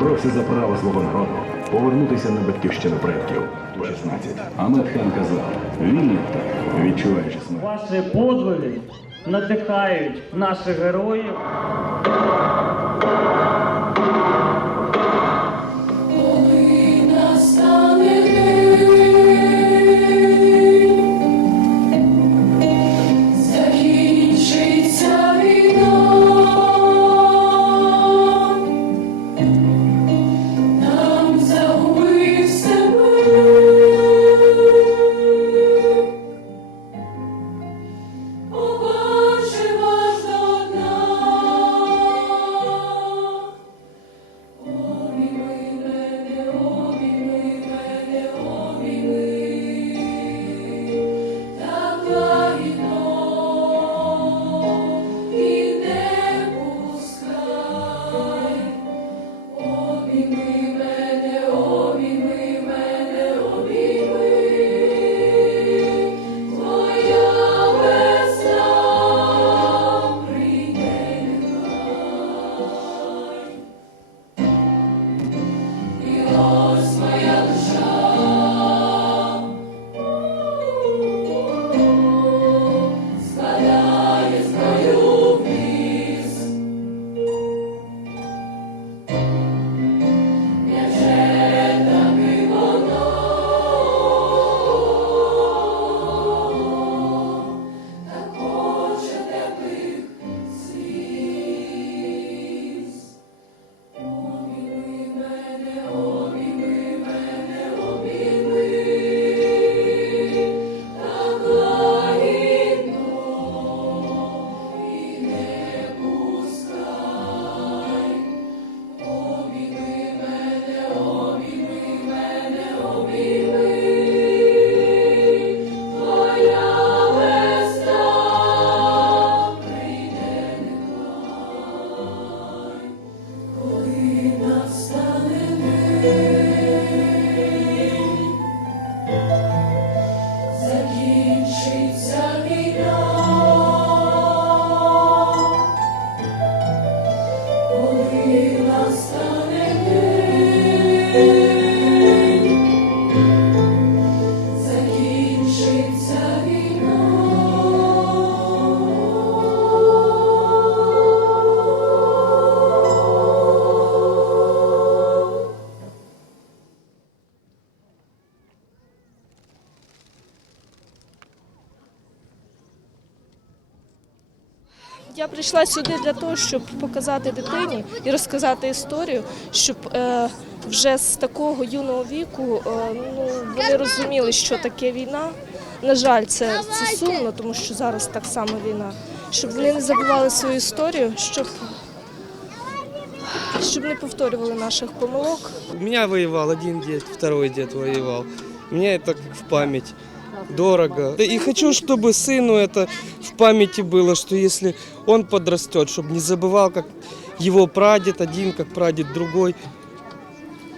боровся за право свого народу повернутися на батьківщину предків. 16. Амед хан казав, він так відчуваючи смерть. Ваші подвиги надихають наших героїв. Awesome. Я прийшла сюди для того, щоб показати дитині і розказати історію, щоб е, вже з такого юного віку е, ну, вони розуміли, що таке війна. На жаль, це, це сумно, тому що зараз так само війна. Щоб вони не забували свою історію, щоб, щоб не повторювали наших помилок. У меня воевал один дед, второй дед воевал. Мне это в память дорого. Да И хочу, чтобы сыну это в памяти было, что если он подрастет, чтобы не забывал, как его прадед один, как прадед другой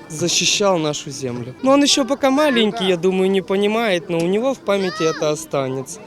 защищал нашу землю. Но он еще пока маленький, я думаю, не понимает, но у него в памяти это останется.